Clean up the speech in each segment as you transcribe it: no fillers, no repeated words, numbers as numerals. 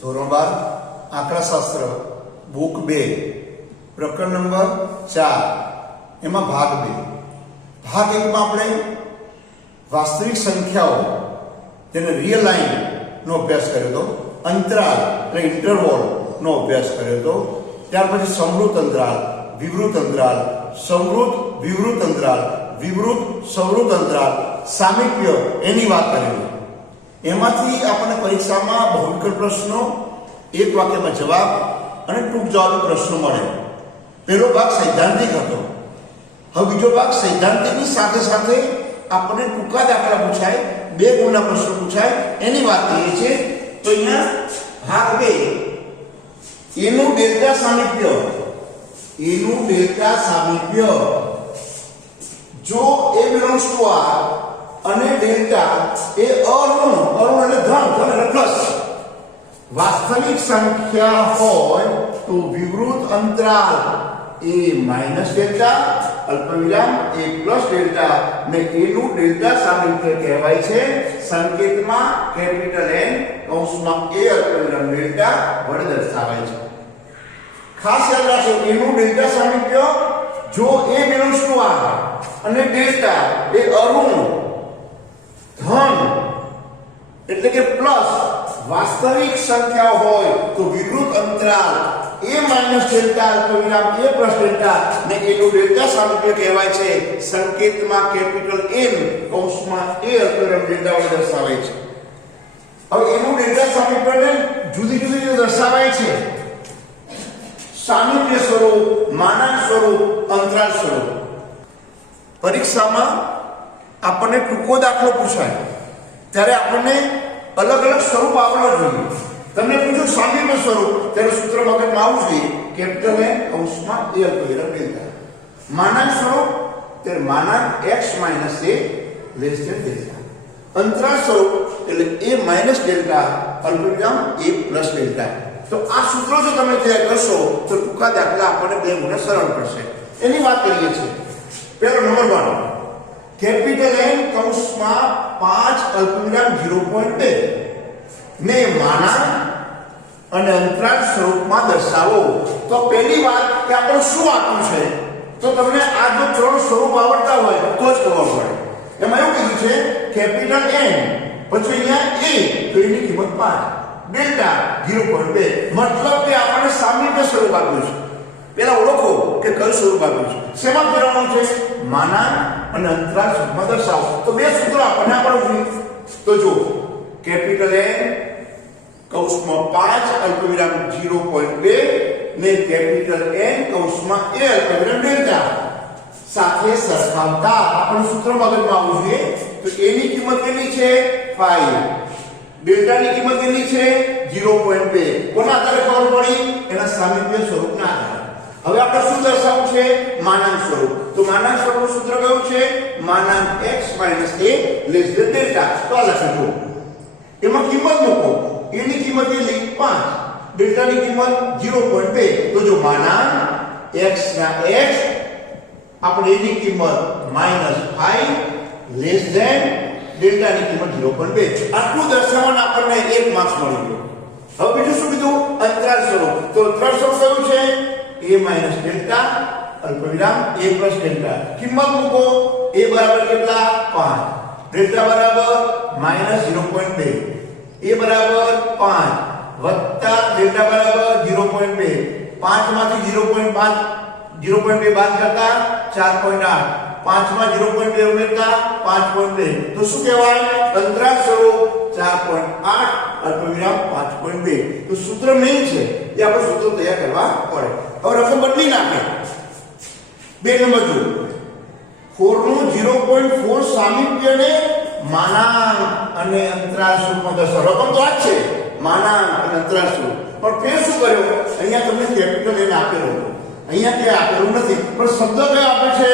ધોરણ 12 આંકડાશાસ્ત્ર બુક 2 પ્રકરણ નંબર 4 એમાં ભાગ 2 ભાગ 1 માં આપણે વાસ્તવિક સંખ્યાઓ જેને રિયલ લાઈન નો અભ્યાસ કર્યો હતો, અંતરાલ એટલે ઇન્ટરવોલ નો અભ્યાસ કર્યો હતો, ત્યાર પછી સમૃદ્ધ અંતરાલ, વિવૃત અંતરાલ, સમૃદ્ધ વિવૃત અંતરાલ, વિવૃત સમૃદ્ધ અંતરાલ, સામીપ્ય એની વાત કરેલી. એમાંથી આપણને પરીક્ષામાં બહુવિકલ્પ પ્રશ્નો, એક વાક્યમાં જવાબ અને ટૂંક જવાબી પ્રશ્નો મળે. પહેલો ભાગ સૈદ્ધાંતિક હતો. હવે બીજો ભાગ સૈદ્ધાંતિકની સાથે સાથે આપણને ટૂંકા દાખલા પૂછાય, 2 ગુણના પ્રશ્નો પૂછાય, એની વાત કરીએ છીએ. તો અહીંયા ભાગ 2 એનું ડેલ્ટા સામીપ્ય, એનું ડેલ્ટા સામીપ્ય જો a belongs to r અને ડેલ્ટા એ અઋણ એટલે ધન એટલે પ્લસ વાસ્તવિક સંખ્યા હોય તો વિવૃત અંતરાલ a માઈનસ ડેલ્ટા અલ્પવિરામ a પ્લસ ડેલ્ટા ને એનું ડેલ્ટા સામીપ્ય કહેવાય છે. સંકેતમાં કેપિટલ N કૌંસમાં a અલ્પવિરામ ડેલ્ટા વડે દર્શાવાય છે. ખાસ યાદ રાખો, એનું ડેલ્ટા સામીપ્ય જો a belongs to r અને ડેલ્ટા એ અઋણ ધન એટલે કે પ્લસ વાસ્તવિક સંખ્યાઓ હોય તો વિવૃત અંતરાલ a માઈનસ ડેલ્ટા અલ્પવિરામ a પ્લસ ડેલ્ટા ને એનું ડેલ્ટા સામીપ્ય કહેવાય છે. સંકેતમાં કેપિટલ N કૌંસમાં a અલ્પવિરામ ડેલ્ટા વડે દર્શાવાય છે. હવે એનું ડેલ્ટા સામીપ્યને જુદી જુદી રીતે દર્શાવાય છે. સામીપ્ય સ્વરૂપ, માનાંક સ્વરૂપ, અંતરાલ સ્વરૂપ. પરીક્ષામાં આપણને ટૂંકો દાખલો પૂછાય ત્યારે આપણને અલગ અલગ સ્વરૂપ આવડવા જોઈએ. તમને પૂછ્યું સામીપ્ય સ્વરૂપ, તેનું સૂત્ર મગજમાં આવવું જોઈએ, કેપિટલ N કૌંસમાં a અલ્પવિરામ ડેલ્ટા. માનાંક સ્વરૂપ ત્યારે માનાંક x minus a less than delta. અંતરાલ સ્વરૂપ એટલે a માઈનસ ડેલ્ટા અલ્પવિરામ a પ્લસ ડેલ્ટા. તો આ સૂત્રો જો તમે તૈયાર કરશો તો ટૂંકા દાખલા આપણને 2 ગુણે સરળ પડશે. એની વાત કરીએ છીએ. પહેલો નંબર 1 કેપિટલ N કૌંસમાં 5 અલ્પવિરામ 0.2 ને માનાંક અને અંતરાલ સ્વરૂપમાં દર્શાવો. તો પહેલી વાત કે આપણે શું આપ્યું છે, તો તમને આ જો 3 સ્વરૂપ આવડતા હોય તો જ ખબર પડે. એમાં એવું કીધું છે કેપિટલ N પછી અહીંયા a તો એની કિંમત 5, ડેલ્ટા 0.2, મતલબ કે આપણને સામીપ્ય સ્વરૂપ આપ્યું છે. પહેલા ઓળખો કે કયું સ્વરૂપ આપ્યું છે, શેમાં ફેરવવાનું છે, માનાંક અને અંતરાલ સ્વરૂપમાં દર્શાવો. તો 2 સૂત્રો આપણને આવડવું જોઈએ. તો જો કેપિટલ N કૌંસમાં 5 અલ્પવિરામ 0.2 ને કેપિટલ N કૌંસમાં a અલ્પવિરામ ડેલ્ટા સાથે સરખાવતા આપણું સૂત્ર મગજમાં આવવું જોઈએ. તો a ની કિંમત કેટલી છે, 5, ડેલ્ટા ની કિંમત કેટલી છે, 0.2. કોના આધારે ખબર પડી, એના સામીપ્ય સ્વરૂપના આધારે. હવે આપણે શું દર્શાવવું છે, માનાંક સ્વરૂપ. તો માનાંક સ્વરૂપનું સૂત્ર કયું છે, માનાંક x minus a less than delta. તો આ લખો, એમાં કિંમત મૂકો. a ની કિંમત કેટલી, 5, ડેલ્ટા ની કિંમત 0.2. તો જો માનાંક x ના x આપણે a ની કિંમત -5 લેસ ધેન ડેલ્ટા ની કિંમત 0.2. આટલું દર્શાવવાનું આપણને 1 માર્ક્સ મળી ગયો. હવે બીજું શું કીધું, અંતરાલ સ્વરૂપ. તો અંતરાલ સ્વરૂપ કયું છે, a માઈનસ ડેલ્ટા અલ્પવિરામ a પ્લસ ડેલ્ટા. કિંમત મૂકો, a બરાબર કેટલા, 5, ડેલ્ટા બરાબર -0.2, a બરાબર 5 વત્તા ડેલ્ટા બરાબર 0.2. 5 માંથી 0.2 બાદ કરતા 4.8, 5 માં 0.2 ઉમેરતા 5.2. તો શું કહેવાય, અંતરાલ સ્વરૂપ 4.8 અલ્પવિરામ 5.2. તો સૂત્ર મેઇન છે, એ આપણે સૂત્ર તૈયાર કરવા પડે. હવે રકમ બદલી નાખે. 2 નંબર જો 4 નું 0.4 સામીપ્યને માનાંક અને અંતરાલ સ્વરૂપમાં દર્શાવો. રકમ તો આ જ છે, માનાંક અને અંતરાલ સ્વરૂપ. પણ ફેર શું કર્યો, અહીંયા તમને કેપિટલ N આપેલો હતો, અહીંયા કે આપેલું નથી, પણ શબ્દ કયો આપે છે,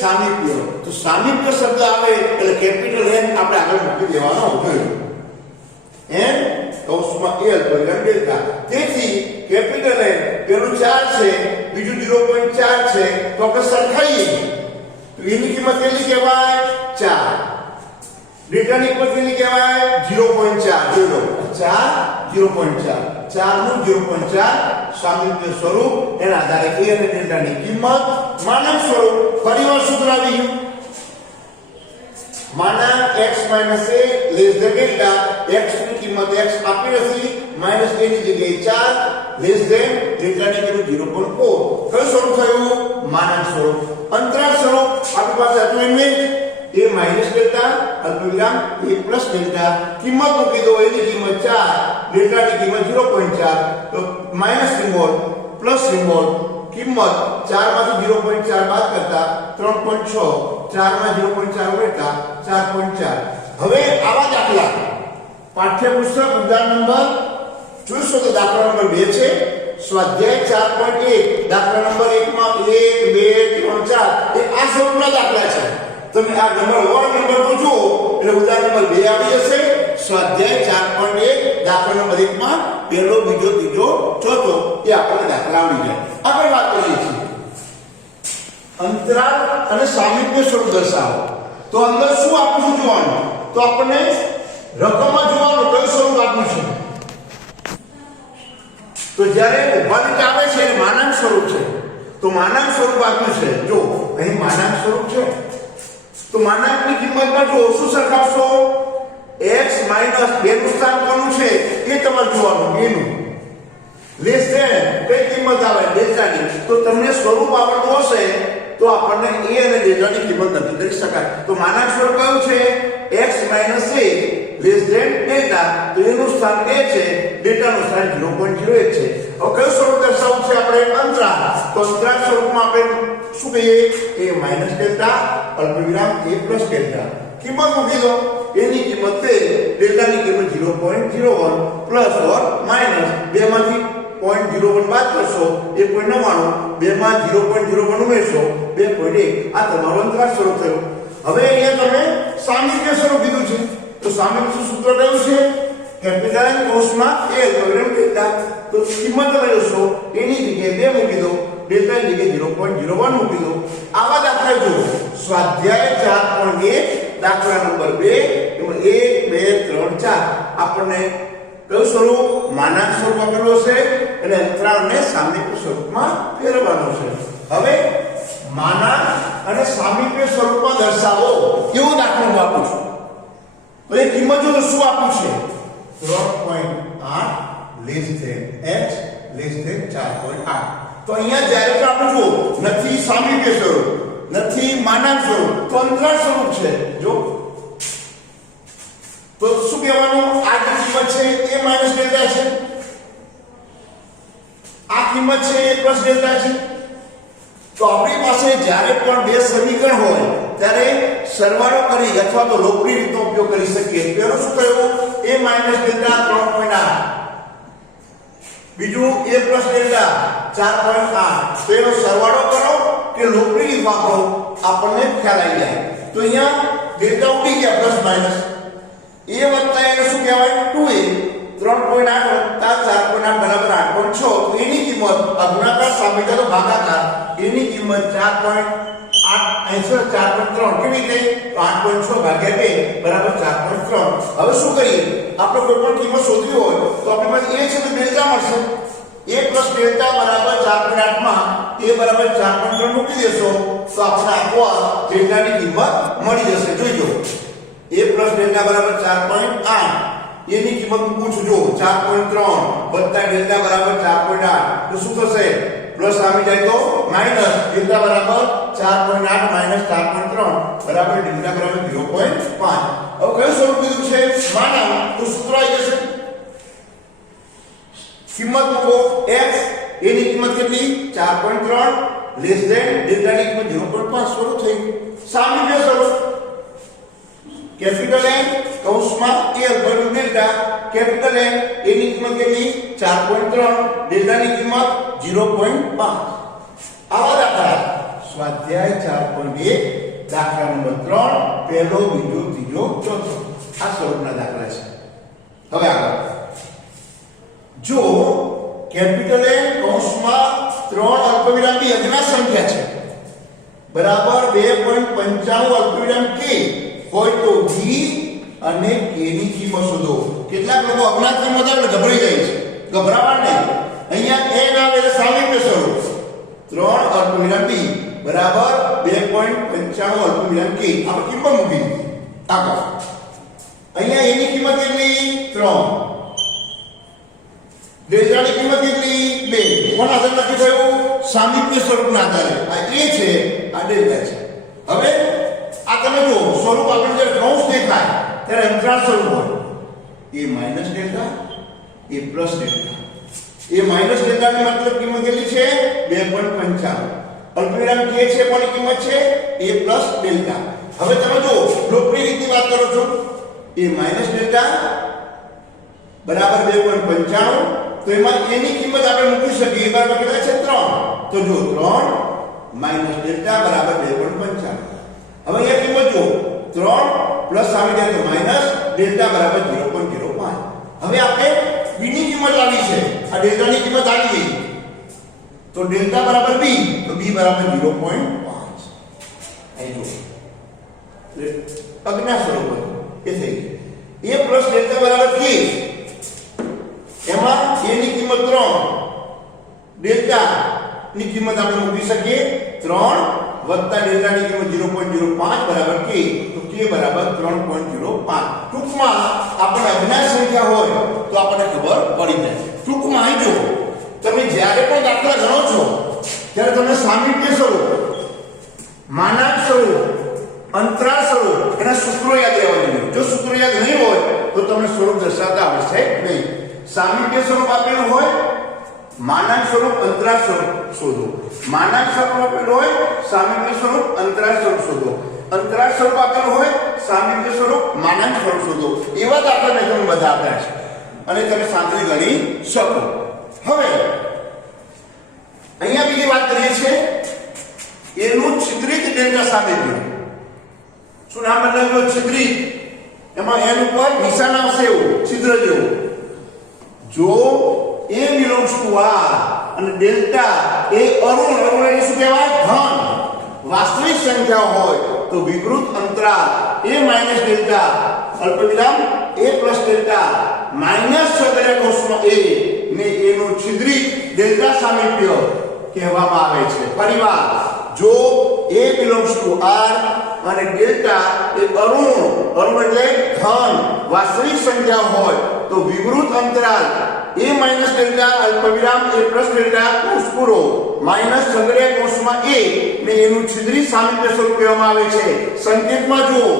સામીપ્ય. તો સામીપ્ય શબ્દ આવે એટલે કેપિટલ N આપણે આગળ મૂકી દેવાનો હોય. N કૌંસમાં a અલ્પવિરામ ડેલ્ટા. તેથી કેપિટલ N પેલું 4 છે, બીજું 0.4 છે, તો આપણે સરખાઈએ. તો એની કિંમત કેટલી કહેવાય, 4, ડેલ્ટાની કિંમત કેટલી કહેવાય, 0.4. જોઈ લો, 4 0.4 4 નું 0.4 સામીપ્ય સ્વરૂપ એના આધારે a અને ડેલ્ટા ની કિંમત માનક સ્વરૂપ ફરીવાર સૂત્ર આવી ગયું માના x - a less than delta x ની કિંમત x આપી નથી માઈનસ a ની જગ્યાએ 4 લેસ ધેન ડેલ્ટા ની કિંમત 0.4 કયું સ્વરૂપ થયું માનક સ્વરૂપ અંતરાલ સ્વરૂપ આપણી પાસે અસાઇનમેન્ટ a માઈનસ ડેલ્ટા અલ્પવિરામ a પ્લસ ડેલ્ટા કિંમત મૂકી દો a ની કિંમત 4 ડેલ્ટા ની કિંમત 0.4 તો માઈનસ સિમ્બોલ પ્લસ સિમ્બોલ કિંમત 4 માંથી 0.4 બાદ કરતા 3.6 4 માં 0.4 ઉમેરતા 4.4 હવે આવા દાખલા પાઠ્યપુસ્તક ઉદાહરણ નંબર જોઈશો તો દાખલા નંબર 2 છે સ્વાધ્યાય 4.1 દાખલા નંબર 1 માં 1 2 3 4 એ આ સ્વરૂપના દાખલા છે તમે આ નંબર 1 નંબર તો જુઓ એટલે ઉદાહરણ નંબર 2 આવી જશે સ્વાધ્યાય 4.1 દાખલા નંબર 1 માં પહેલો બીજો ત્રીજો ચોથો એ આપણને દાખલા આવડી જાય આગળ વાત કરીએ છીએ અંતરાલ અને સામીપ્ય સ્વરૂપ દર્શાવો તો અંદર શું આપ્યું છે જોવાનું તો આપણને રકમમાં જોવાનું કયું સ્વરૂપ આપ્યું છે તો જ્યારે ઉપાધિક આવે છે એ માનાંક સ્વરૂપ છે તો માનાંક સ્વરૂપ આપ્યું છે જો અહીં માનાંક સ્વરૂપ છે તો માનાંકની કિંમતમાં જો શું સરખાવશો x - 2 નું સ્થાન કોનું છે એ તમારે જોવાનું એનું લેસ ધેન કઈ કિંમત આવે ડેલ્ટાની તો તમને સ્વરૂપ આવડતું હશે તો આપણને a અને ડેલ્ટાની કિંમત નક્કી કરી શકાય તો માનાંક સ્વરૂપ કયું છે x - a less than delta તો એનું સ્થાન a છે ડેલ્ટાનું સ્થાન 0.01 છે હવે કયું સ્વરૂપ દર્શાવવું છે આપણે અંતરાલ તો અંતરાલ સ્વરૂપમાં આપણે શું કહીએ a - ડેલ્ટા અલ્પવિરામ a પ્લસ ડેલ્ટા કિંમત મૂકી દો a ની કિંમત તે ડેલ્ટાની કિંમત 0.01 પ્લસ ઓર માઈનસ 2 માંથી 0.01 બાદ કરશો 1.99 2 માં 0.01 ઉમેરશો 2.1 આ તમારું અંતરાલ સ્વરૂપ થયું હવે અહીંયા તમે સામીપ્ય સ્વરૂપ કીધું છે તો સામીપ્ય સૂત્ર કયું છે કેપિટલ N કૌંસમાં a અલ્પવિરામ ડેલ્ટા તો કિંમત તમે જોશો a ની જગ્યાએ 2 મૂકી દો ડેલ્ટા ની જગ્યાએ 0.01 મૂકી દો આવા દાખલા જુઓ સ્વાધ્યાય 4.1 દાખલા નંબર 2 એમાં 1 2 3 4 આપણને કયું સ્વરૂપ માનાંક સ્વરૂપ આપેલું છે અને અંતરાલને સામીપ્ય સ્વરૂપમાં ફેરવવાનું છે હવે માનાંક અને સામીપ્ય સ્વરૂપમાં દર્શાવો કેવો દાખલો આપું છું તો એ કિંમત જો શું આપું છે 3.8 less than x less than 4.8 તો અહીંયા જ્યારે પણ આપણે જુઓ નથી સામીપ્ય સ્વરૂપ નથી માનાંક સ્વરૂપ તો અંતરાલ સ્વરૂપ છે જો તો શું કહેવાનું આ જે કિંમત છે a માઈનસ ડેલ્ટા છે આ કિંમત છે a પ્લસ ડેલ્ટા છે તો આપણી પાસે જ્યારે પણ બે સમીકરણ હોય ત્યારે સરવાળો કરી અથવા તો લોપની રીતનો ઉપયોગ કરી શકીએ પહેલું શું કહ્યું a માઈનસ ડેલ્ટા 3.8 બીજું a પ્લસ ડેલ્ટા 4.8 તો એનો સરવાળો કરો કે લોપની રીત વાપરો આપણને ખ્યાલ આવી જાય તો અહીંયા ડેલ્ટા ઉડી ગયા પ્લસ માઈનસ a વત્તા એને શું કહેવાય 2a 3.8 વત્તા 4.8 બરાબર 8.6 તો એની કિંમત ગુણાકાર સામીપ્ય તો ભાગાકાર એની કિંમત 4.8 4.3 કેવી રીતે 8.6 ભાગ્યા 2 બરાબર 4.3 હવે શું કરીએ આપણે કોઈ પણ કિંમત શોધવી હોય તો આપણી પાસે a છે તો ડેલ્ટા મળશે a પ્લસ ડેલ્ટા બરાબર 4.8 માં a બરાબર 4.3 મૂકી દેશો તો આપણે આપોઆપ ડેલ્ટાની કિંમત મળી જશે જોઈજો a પ્લસ ડેલ્ટા બરાબર 4.8 એની કિંમત પૂછજો 4.3 વત્તા ડેલ્ટા બરાબર 4.8 તો શું થશે પ્લસ આવી જાય તો માઈનસ ડેલ્ટા બરાબર 4.8 માઈનસ 4.3 બરાબર ડેલ્ટા બરાબર 0.5 હવે કયું સ્વરૂપ કીધું છે માનાંક તો સૂત્ર આવી જશે કિંમત મૂકો x એની કિંમત કેટલી 4.3 લેસ ધેન ડેલ્ટાની કિંમત 0.5 સ્વરૂપ થઈ સામીપ્ય સ્વરૂપ કેપિટલ N કૌંસમાં a અલ્પવિરામ ડેલ્ટા કેપિટલ N એની કિંમત કેટલી 4.3 ડેલ્ટાની કિંમત 0.5 આવા દાખલા સ્વાધ્યાય 4.1 દાખલા નંબર 3 પહેલો બીજો ત્રીજો ચોથો આ સ્વરૂપના દાખલા છે હવે આગળ જો કેપિટલ N કૌંસમાં 3 અલ્પવિરામની અજ્ઞાત સંખ્યા છે બરાબર 2.95 અલ્પવિરામ k હોય તો g અને k ની કિંમત શોધો. કેટલાક લોકો અજ્ઞાત કિંમત આવે ગભરાઈ જાય છે. ગભરાવા નહીં. અહીંયા n આવે એટલે સામાન્ય સ્વરૂપ 3 અલ્પવિરામ b બરાબર 2.95 અલ્પવિરામ k. આપણે કિંમત મૂકી દીધી. આગળ અહીંયા a ની કિંમત કેટલી 3, ડેલ્ટા ની કિંમત કેટલી 2. કોના આધારે લખી થયું? સામીપ્ય સ્વરૂપના આધારે. આ a છે, આ ડેલ્ટા છે. હવે આ તમે જો સ્વરૂપ આપણે જ્યારે કૌંસ દેખાય ત્યારે અંતરાલ સ્વરૂપ હોય. a minus delta, a plus delta. a minus delta ની મતલબ કિંમત કેટલી છે 2.95. અલ્પવિરામ k છે કોની કિંમત છે a પ્લસ ડેલ્ટા. હવે તમે જો લોકની રીતની વાત કરો છો. a માઈનસ ડેલ્ટા બરાબર 2.95. તો એમાં a ની કિંમત આપણે મૂકી શકીએ. એ બરાબર કેટલા છે 3. તો જો 3 માઈનસ ડેલ્ટા બરાબર 2.95. હવે અહીંયા કિંમત જો 3 પ્લસ સામે જાય તો માઈનસ ડેલ્ટા બરાબર 0.05. હવે આપણે b ની કિંમત લાવી છે. આ ડેલ્ટા ની કિંમત આવી ગઈ. તો ડેલ્ટા બરાબર b, તો b બરાબર 0.5. અહીં જો અજ્ઞાત સ્વરૂપ એ થઈ ગયું. a પ્લસ ડેલ્ટા બરાબર 30. એમાં a ની કિંમત 3, ડેલ્ટા ની કિંમત આપણે મૂકી શકીએ 3 વત્તા ડેલ્ટા ની કિંમત 0.05 બરાબર k. તો k બરાબર 3.05. ટૂંકમાં આપણે અજ્ઞાત સંખ્યા હોય તો આપણને ખબર પડી જાય. ટૂંકમાં અહીં જો તમે જ્યારે પણ દાખલા ગણો છો ત્યારે તમે સામીપ્ય સ્વરૂપ, માનાંક સ્વરૂપ, અંતરાલ સ્વરૂપ એના સૂત્રો યાદ રહેવા જોઈએ. જો સૂત્રો યાદ નહીં હોય તો તમને સ્વરૂપ દર્શાવતા આવડશે નહીં. સામીપ્ય સ્વરૂપ આપેલું હોય, માનાંક સ્વરૂપ, અંતરાલ સ્વરૂપ શોધો. માનાંક સ્વરૂપ આપેલું હોય, સામીપ્ય સ્વરૂપ, અંતરાલ સ્વરૂપ શોધો. અંતરાલ સ્વરૂપ આપેલું હોય, સામીપ્ય સ્વરૂપ, માનાંક સ્વરૂપ શોધો. એવા દાખલા મેં તમને બધા આપ્યા છે અને તમે શાંતિથી ગણી શકો. હવે અહીંયા બીજી વાત કરીએ છીએ એનું છિદ્રિત ડેલ્ટા સામીપ્ય. શું નામ બદલાયું? છિદ્રિત. એમાં n ઉપર નિશાન આવશે એવું છિદ્ર જેવું. જો a belongs to r અને ડેલ્ટા એ અરુણ એટલે શું કહેવાય? ધન વાસ્તવિક સંખ્યા હોય તો વિકૃત અંતરાલ a માઈનસ ડેલ્ટા અલ્પવિરામ a પ્લસ ડેલ્ટા માઈનસ છગડીયા કૌંસમાં a ને a નું છિદ્રિત ડેલ્ટા સામીપ્ય કહેવામાં આવે છે. પરિવાર જો a belongs to r અને ડેલ્ટા એ અરુણ એટલે ધન વાસ્તવિક સંખ્યા હોય તો વિવૃત અંતરાલ a માઈનસ ડેલ્ટા અલ્પવિરામ a પ્લસ ડેલ્ટા કૌંસ પૂરો માઈનસ છગડીયા કૌંસમાં a ને એનું છિદ્રિત સામીપ્ય સ્વરૂપ કહેવામાં આવે છે. સંકેતમાં જુઓ,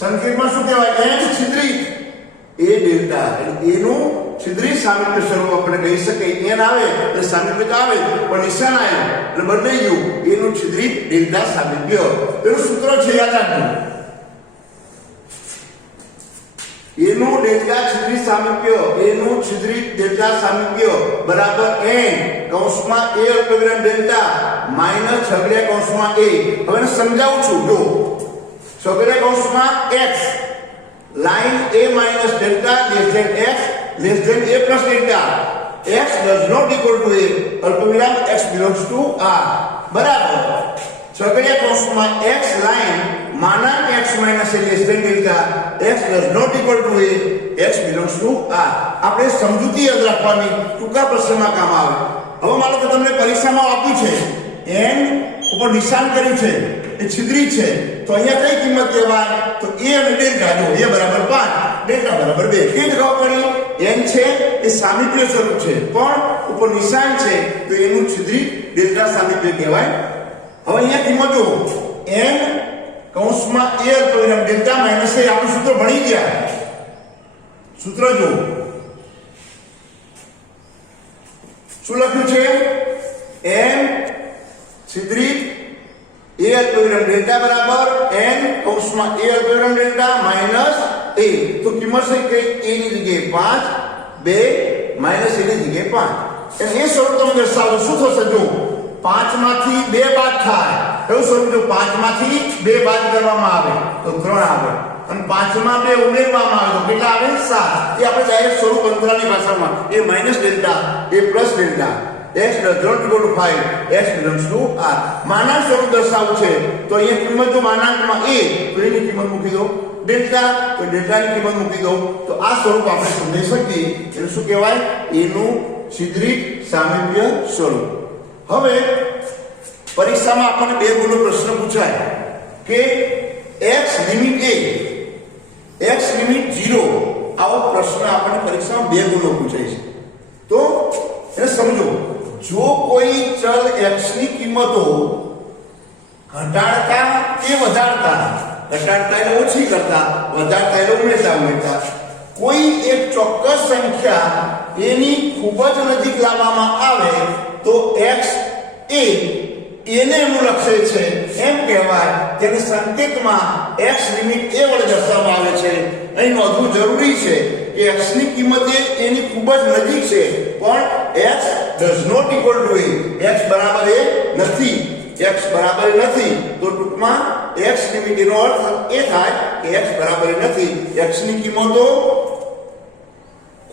સંકેતમાં શું કહેવાય? n છિદ્રિત a ડેલ્ટા એટલે a નું છિદ્રિત સામીપ્ય સ્વરૂપ આપણે કહી શકીએ. n આવે એટલે સામીપ્ય તો આવે પણ નિશાન આવ્યું એટલે બદલાઈ ગયું. a નું છિદ્રિત ડેલ્ટા સામીપ્ય. એનું સૂત્ર છે યાદ રાખજો. a નું ડેલ્ટા છિદ્રિત સામીપ્ય, a નું છિદ્રિત ડેલ્ટા સામીપ્ય બરાબર n કૌંસમાં a અલ્પવિરામ ડેલ્ટા માઈનસ છગડીયા કૌંસમાં a. હવે એને સમજાવું છું. જો છગડીયા કૌંસમાં x લાઈન a minus delta less than x less than a plus delta x does not equal to a અલ્પવિરામ x belongs to r બરાબર. છગડીયા કૌંસમાં x લાઈન માનાંક x minus a less than delta x does not equal to a x belongs to r. આપણે સમજૂતી યાદ રાખવાની, ટૂંકા પ્રશ્નમાં કામ આવે. હવે માનો કે તમને પરીક્ષામાં આપ્યું છે n ઉપર નિશાન કર્યું છે, એ છિદ્રિત છે, તો અહીંયા કઈ કિંમત કહેવાય? તો a અને ડેલ્ટા. જો a બરાબર 5, ડેલ્ટા બરાબર 2. કેવી રીતે ખબર પડી? n છે એ સામીપ્ય સ્વરૂપ છે પણ ઉપર નિશાન છે તો એનું છિદ્રિત ડેલ્ટા સામીપ્ય કહેવાય. હવે અહીંયા કિંમત જો n કૌંસમાં a અલ્પવિરામ ડેલ્ટા માઈનસ a. આપણું સૂત્ર ભણી ગયા. સૂત્ર જો શું લખ્યું છે? n છિદ્રિત a અલ્પવિરામ ડેલ્ટા બરાબર n કૌંસમાં a અલ્પવિરામ ડેલ્ટા માઈનસ a. તો કિંમત છે કે a ની જગ્યાએ 5, 2 માઈનસ a ની જગ્યાએ 5. એટલે એ સ્વરૂપ તમે દર્શાવો. શું થશે? જો 5 માંથી 2 બાદ થાય એવું સ્વરૂપ. જો 5 માંથી 2 બાદ કરવામાં આવે તો 3 આવે અને 5 માં 2 ઉમેરવામાં આવે તો કેટલા આવે? 7. એ આપણે ડાયરેક્ટ સ્વરૂપ અંતરાલની ભાષામાં a minus delta a plus delta x does not equal to 5 x belongs to r. માનાંક સ્વરૂપ દર્શાવવું છે તો અહીંયા કિંમત જો માનાંકમાં a તો એની કિંમત મૂકી દો ડેલ્ટા, તો ડેલ્ટાની કિંમત મૂકી દો તો આ સ્વરૂપ આપણે સમજી શકીએ. એટલે શું કહેવાય? એનું છિદ્રિત સામીપ્ય સ્વરૂપ. હવે પરીક્ષામાં આપણને બે ગુણનો પ્રશ્ન પૂછાય કે x limit a x limit 0, આવો પ્રશ્ન આપણને પરીક્ષામાં બે ગુણનો પૂછાય છે. તો એને સમજો, જો કોઈ ચલ x ની કિંમતો ઘટાડતા કે વધારતા, ઘટાડતા એટલે ઓછી કરતા, વધારતા એટલે ઉમેરતા કોઈ એક ચોક્કસ સંખ્યા એની ખૂબ જ નજીક લાવવામાં આવે તો x એ એને અનુલક્ષે છે એમ કહેવાય. તેની સંકેતમાં x લિમિટ a વડે દર્શાવવામાં આવે છે. અહીં નોંધવું જરૂરી છે કે x ની કિંમત એની ખૂબ જ નજીક છે, પણ x does not equal to a, x બરાબર એ નથી, x બરાબર નથી. તો ટૂંકમાં x લિમિટ એનો અર્થ એ થાય કે x બરાબર નથી. x ની કિંમતો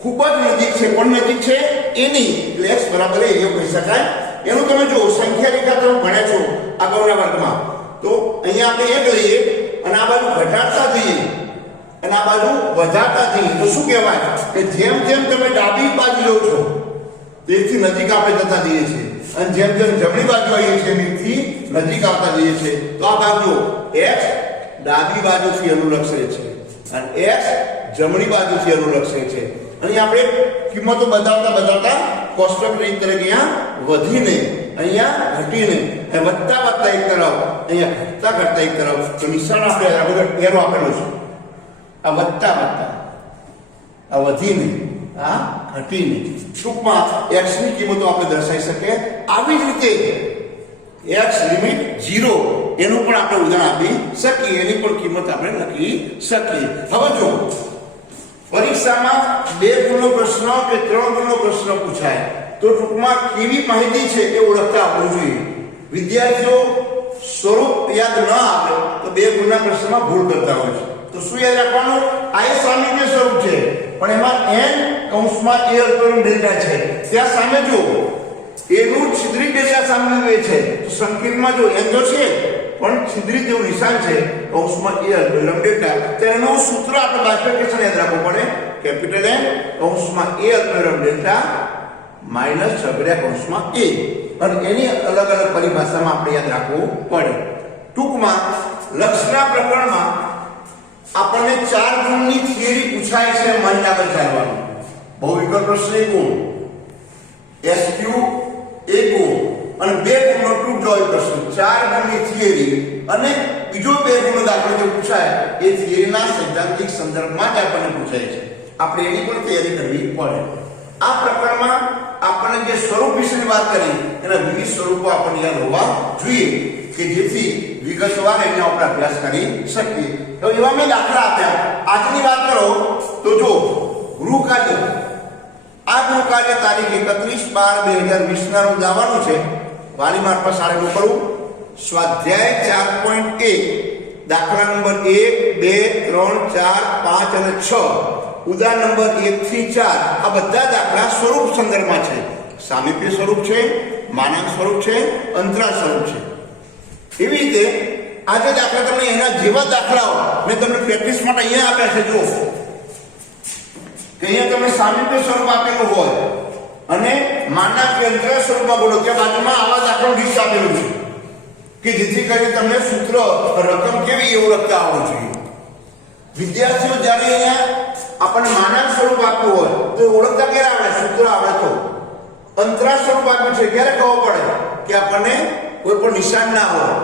ખૂબ જ નજીક છે, પણ નજીક છે એની, એટલે x બરાબર એ એવું કહી શકાય. એનું તમે જો સંખ્યા રેખા તમે ભણ્યા છો અગાઉના વર્ગમાં, તો અહીંયા આપણે એક લઈએ અને આ બાજુ ઘટાડતા જઈએ અને આ બાજુ વધારતા જઈએ તો શું કહેવાય કે જેમ જેમ તમે ડાબી બાજુ લો છો તેથી નજીક આપણે જતા જઈએ છીએ, અને જેમ જેમ જમણી બાજુ આવીએ છીએ એથી નજીક આવતા જઈએ છીએ. તો આ બાજુ x ડાબી બાજુથી અનુલક્ષે છે અને x જમણી બાજુથી અનુલક્ષે છે. અને આપણે કિંમતો બદલાતા કોષ્ટક તરીકે અહીંયા વધીને અહીંયા ઘટીને વધતા એક તરફ, અહીંયા ઘટતા એક તરફ. તો નિશાન આપણે આ બધો એરો આપેલો છે, આ વધતા આ વધીને આ ઘટીને, ટૂંકમાં x ની કિંમતો આપણે દર્શાવી શકીએ. આવી જ રીતે x લિમિટ 0 એનું પણ આપણે ઉદાહરણ આપી શકીએ, એની પણ કિંમત આપણે લખી શકીએ. હવે જો પરીક્ષામાં 2 ગુણનો પ્રશ્ન કે 3 ગુણનો પ્રશ્ન પૂછાય તો ટૂંકમાં કેવી માહિતી છે એ ઓળખતા આવડવું જોઈએ. વિદ્યાર્થીઓ સ્વરૂપ યાદ ન આવે તો 2 ગુણના પ્રશ્નમાં ભૂલ કરતા હોય છે. તો શું યાદ રાખવાનું? આ એ સામાન્ય સ્વરૂપ છે, પણ એમાં n કૌંસમાં a અલ્પવિરામ ડેલ્ટા છે. ત્યાં સામે જો એનું છિદ્રિત ડેલ્ટા સામે છે, તો સંકેતમાં જો n તો છે પણ છિદ્રિત જેવું નિશાન છે કૌંસમાં a અલ્પવિરામ ડેલ્ટા, તો એનું સૂત્ર આપણે બાયફર્કેશન યાદ રાખવું પડે. કેપિટલ N કૌંસમાં a અલ્પવિરામ ડેલ્ટા માઈનસ છગડીયા કૌંસમાં a, અને એની અલગ અલગ પરિભાષામાં આપણે યાદ રાખવું પડે. ટૂંકમાં લક્ષના પ્રકરણમાં આપણને 4 ગુણની થિયરી પૂછાય છે, માની આગળ ચાલવાનું. બહુવિકલ્પ પ્રશ્ન 1 ગુણ, SQ 1 ગુણ અને 2 ગુણનો ટૂંક જવાબી પ્રશ્ન. 4 ગુણની થિયરી અને બીજો 2 ગુણનો દાખલો જે પૂછાય એ થિયરીના સૈદ્ધાંતિક સંદર્ભમાં જ આપણને પૂછાય છે. આપણે એની પણ તૈયારી કરવી પડે. આ પ્રકરણમાં આપણને જે સ્વરૂપ વિશેની વાત કરી એના વિવિધ સ્વરૂપો આપણને યાદ હોવા જોઈએ કે જેથી વિગતવાર એનો આપણે અભ્યાસ કરી શકીએ. તો એવા મેં દાખલા આપ્યા. આજની વાત કરો તો જો ગૃહકાર્ય, આ ગૃહકાર્ય તારીખ 31/12/2020 ના રોજ આવવાનું છે. વાલી મારફત શાળે મોકલવું. સ્વાધ્યાય 4.1 દાખલા નંબર 1, 2, 3, 4, 5 અને 6, ઉદાહરણ નંબર 1 થી 4 આ બધા દાખલા સ્વરૂપ સંદર્ભમાં છે. સામીપ્ય સ્વરૂપ છે, માનાંક સ્વરૂપ છે, અંતરાલ સ્વરૂપ છે. એવી રીતે આ જે દાખલા તમને એના જેવા દાખલાઓ મેં તમને પ્રેક્ટિસ માટે અહીંયા આપ્યા છે. જો કે અહીંયા તમને સામીપ્ય સ્વરૂપ આપેલું હોય અને માનાંક કે અંતરાલ સ્વરૂપમાં બોલો, ત્યાં બાજુમાં આવા દાખલાનું લિસ્ટ આપેલું છે કે જેથી કરીને તમને સૂત્ર રકમ કેવી એ ઓળખતા આવડવું જોઈએ. વિદ્યાર્થીઓ જ્યારે અહીંયા આપણને માનાંક સ્વરૂપ આપ્યું હોય તો ઓળખતા ક્યારે આવડે? સૂત્ર આવડે તો. અંતરાલ સ્વરૂપ આપ્યું છે ક્યારે ખબર પડે કે આપણને કોઈ પણ નિશાન ના હોય.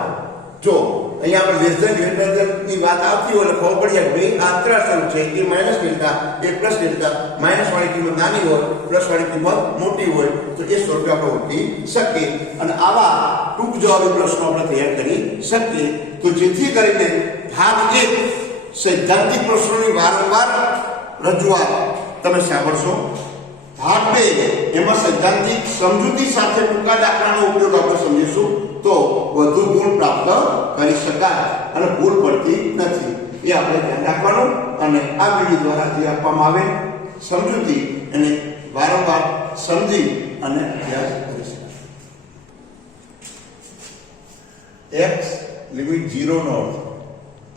જો અહીંયા આપણે લેસ ધેન ગ્રેટર ધેન ની વાત આવતી હોય એટલે ખબર પડી જાય કે આ અંતરાલ સ્વરૂપ છે. એ માઈનસ ડેલ્ટા, એ પ્લસ ડેલ્ટા, માઈનસ વાળી કિંમત નાની હોય, પ્લસ વાળી કિંમત મોટી હોય, તો એ સ્વરૂપે આપણે ઓળખી શકીએ અને આવા ટૂંક જવાબી પ્રશ્નો આપણે તૈયાર કરી શકીએ. તો જેથી કરીને ભાગ 1 સૈદ્ધાંતિક પ્રશ્નોની વારંવાર રજૂઆત તમે સાંભળશો. ભાગ 2 એમાં સૈદ્ધાંતિક સમજૂતી સાથે ટૂંકા દાખલાનો ઉપયોગ આપણે સમજીશું તો વધુ ગુણ પ્રાપ્ત કરી શકાય અને ભૂલ પડતી નથી. એ આપણે ધ્યાન રાખવાનું અને આ વિડીયો દ્વારા જે આપવામાં આવે સમજૂતી એને વારંવાર સમજી અને અભ્યાસ કરી શકાય. x લિમિટ 0 નો અર્થ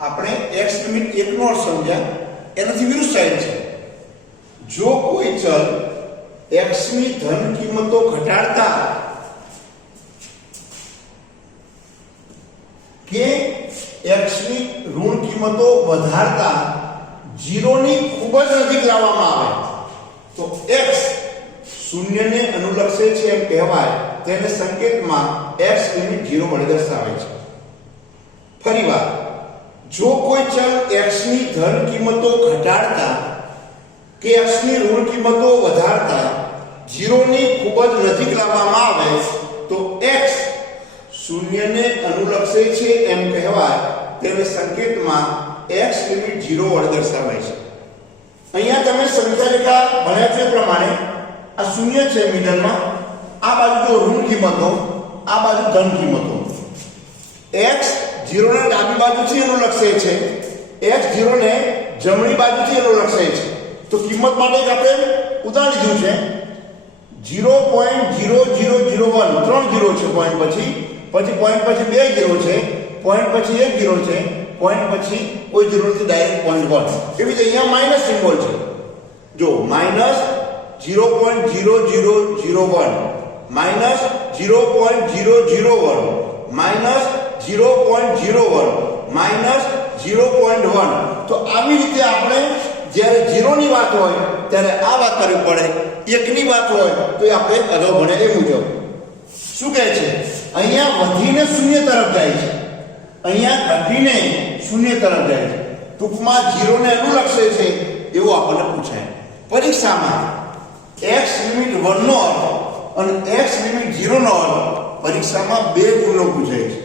આપણે x લિમિટ 1 નો અર્થ સમજ્યા, એનાથી વિરુદ્ધ સાઈડ છે. જો કોઈ ચલ x ની ધન કિંમતો ઘટાડતા કે x ની ઋણ કિંમતો વધારતા 0 ની ખૂબ જ નજીક લાવવામાં આવે તો x શૂન્યને અનુલક્ષે છે એમ કહેવાય. તેને સંકેતમાં x લિમિટ 0 વડે દર્શાવે છે. ફરીવાર, જો કોઈ ચલ x ની ધન કિંમતો ઘટાડતા કે x ની ઋણ કિંમતો વધારતા 0 ની ખૂબ જ નજીક લાવવામાં આવે તો x શૂન્યને અનુલક્ષે છે એમ કહેવાય. તેને સંકેતમાં x લિમિટ 0 વડે દર્શાવાય છે. અહીંયા તમે સંખ્યા રેખા ભણ્યા છે પ્રમાણે આ શૂન્ય છે મિડલમાં, આ બાજુ જો ઋણ કિંમતો, આ બાજુ ધન કિંમતો. x 0 ને ડાબી બાજુથી અનુલક્ષે છે, x 0 ને જમણી બાજુથી અનુલક્ષે છે. તો કિંમત માટે આપણે ઉદાહરણ લીધું છે 0.0001, 3 0 છે પોઈન્ટ પછી પોઈન્ટ પછી 2 0 છે, પોઈન્ટ પછી 1 0 છે, પોઈન્ટ પછી કોઈ 0 નથી, ડાયરેક્ટ પોઈન્ટ 1. એવી રીતે અહીંયા માઈનસ સિમ્બોલ છે. જો માઈનસ 0.0001, માઈનસ 0.001, માઈનસ 0.01, માઈનસ 0.1. તો આવી રીતે આપણે જ્યારે 0 ની વાત હોય ત્યારે આ વાત કરવી પડે, 1 ની વાત હોય તો એ આપણે અગાઉ ભણ્યા એ મુજબ. શું કહે છે? અહીંયા વધીને શૂન્ય તરફ જાય છે, અહીંયા ઘટીને શૂન્ય તરફ જાય છે. ટૂંકમાં 0 ને અનુલક્ષે છે એવું આપણને પૂછાય પરીક્ષામાં. x લિમિટ 1 નો અર્થ અને x લિમિટ 0 નો અર્થ પરીક્ષામાં 2 ગુણનો પૂછાય છે.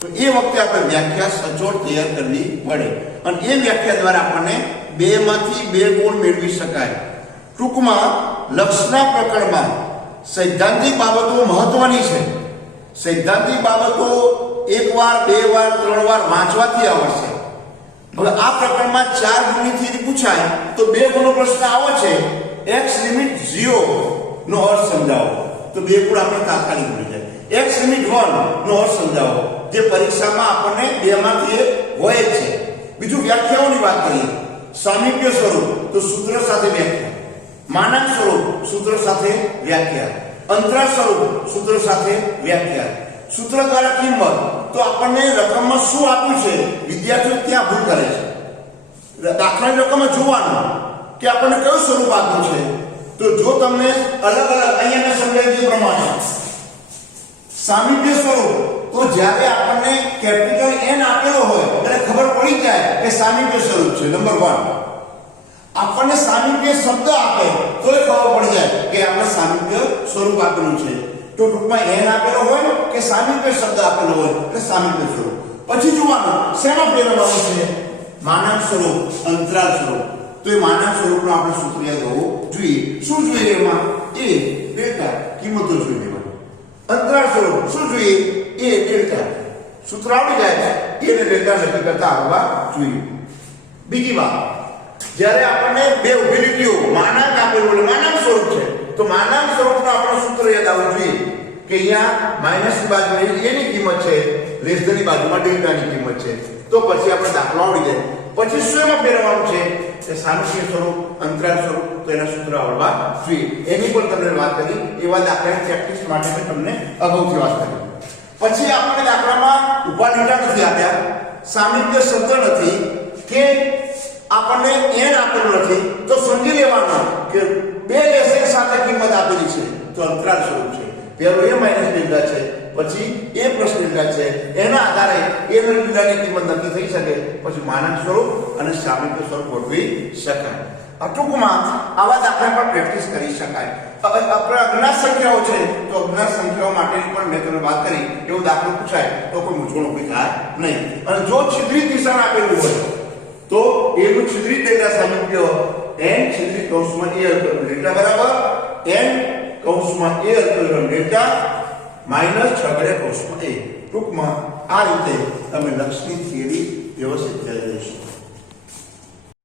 તો એ વખતે આપણે વ્યાખ્યા સચોટ તૈયાર કરવી પડે અને એ વ્યાખ્યા દ્વારા આપણને 2 માંથી 2 ગુણ મેળવી શકાય. ટૂંકમાં લક્ષના પ્રકરણમાં સૈદ્ધાંતિક બાબતો મહત્વની છે. સૈદ્ધાંતિક બાબતો એકવાર, બે વાર, 3 વાર વાંચવાથી આવડશે. હવે આ પ્રકરણમાં 4 ગુણની થિયરી પૂછાય તો 2 ગુણનો પ્રશ્ન આવો છે, x લિમિટ 0 નો અર્થ સમજાવો, તો 2 ગુણ આપણે તાત્કાલિક મળી જાય. x લિમિટ 1 નો અર્થ સમજાવો, જે પરીક્ષામાં આપણને 2 માંથી 1 હોય જ છે. બીજું વ્યાખ્યાઓની વાત કરીએ. સામીપ્ય સ્વરૂપ તો સૂત્ર સાથે વ્યાખ્યા, માનાંક સ્વરૂપ સૂત્ર સાથે વ્યાખ્યા, અંતરાલ સ્વરૂપ સૂત્ર સાથે વ્યાખ્યા. સૂત્ર દ્વારા કિંમત તો આપણને રકમમાં શું આપ્યું છે વિદ્યાર્થીઓ ત્યાં ભૂલ કરે છે. દાખલાની રકમમાં જોવાનું કે આપણને કયું સ્વરૂપ આપ્યું છે. તો જો તમને અલગ અલગ અહીંયા સમજાય પ્રમાણે સામીપ્ય સ્વરૂપ તો જ્યારે આપણને કેપિટલ N આપેલો હોય એટલે ખબર પડી જાય કે સામીપ્ય સ્વરૂપ છે. નંબર 1 આપણને સામીપ્ય શબ્દ આપે તો એ ખબર પડી જાય કે આપણે સામીપ્ય સ્વરૂપ આપેલું છે. તો ટૂંકમાં N આપેલો હોય કે સામીપ્ય શબ્દ આપેલો હોય એટલે સામીપ્ય સ્વરૂપ. પછી જોવાનું શેમાં ફેરવવાનું છે, માનાંક સ્વરૂપ, અંતરાલ સ્વરૂપ. તો એ માનાંક સ્વરૂપનો આપણે સૂત્ર યાદ હોવું જોઈએ. શું જોઈએ એમાં? a ડેલ્ટા કિંમતો જોઈ લેવાની. અંતરાલ સ્વરૂપ શું જોઈએ? a delta. સૂત્ર આવડી જાય a ને ડેલ્ટા નક્કી કરતા આવવા જોઈએ. બીજી વાત, જ્યારે આપણને બે ઉભી લીટીઓ માનાંક આપેલું એટલે માનાંક સ્વરૂપ છે તો માનાંક સ્વરૂપનો આપણો સૂત્ર યાદ આવવું જોઈએ કે અહીંયા માઈનસની બાજુએ a ની કિંમત છે, લેસ ધેનની બાજુમાં ડેલ્ટાની કિંમત છે. તો પછી આપણે દાખલો આવડી જાય. પછી શું એમાં ફેરવવાનું છે કે સામીપ્ય સ્વરૂપ, અંતરાલ સ્વરૂપ, તો એના સૂત્ર આવડવા જોઈએ. એની પણ તમને વાત કરી. એવા દાખલાની પ્રેક્ટિસ માટે મેં તમને અગાઉથી વાત કરી. પછી આપણને દાખલામાં ઉભા લીટા નથી આપ્યા, સામીપ્ય શબ્દ નથી કે આપણને n આપેલું નથી, તો સમજી લેવાનું કે બે લેસન સાથે કિંમત આપેલી છે તો અંતરાલ સ્વરૂપ છે. પહેલો a માઈનસ ડેલ્ટા છે, પછી a પ્લસ ડેલ્ટા છે. એના આધારે a અને ડેલ્ટાની કિંમત નક્કી થઈ શકે. પછી માનાંક સ્વરૂપ અને સામીપ્ય સ્વરૂપ ગોઠવી શકાય. ટૂંકમાં આવા દાખલા પર પ્રેક્ટિસ કરી શકાય. હવે આપણે અજ્ઞાત સંખ્યાઓ છે તો અજ્ઞાત સંખ્યાઓ માટેની પણ મેં તમને વાત કરી. એવો દાખલો પૂછાય તો કોઈ મૂંઝવણ ઊભી થાય નહીં. અને જો છિદ્રિત નિશાન આપેલું હોય તો એનું છિદ્રિત ડેલ્ટા સામીપ્ય n છિદ્રિત કૌંસમાં a ડેલ્ટા બરાબર n કૌંસમાં a ડેલ્ટા માઈનસ 6 ગણે કૌંસમાં a. ટૂંકમાં આ રીતે તમે લક્ષની થિયરી વ્યવસ્થિત કરી દઈશું.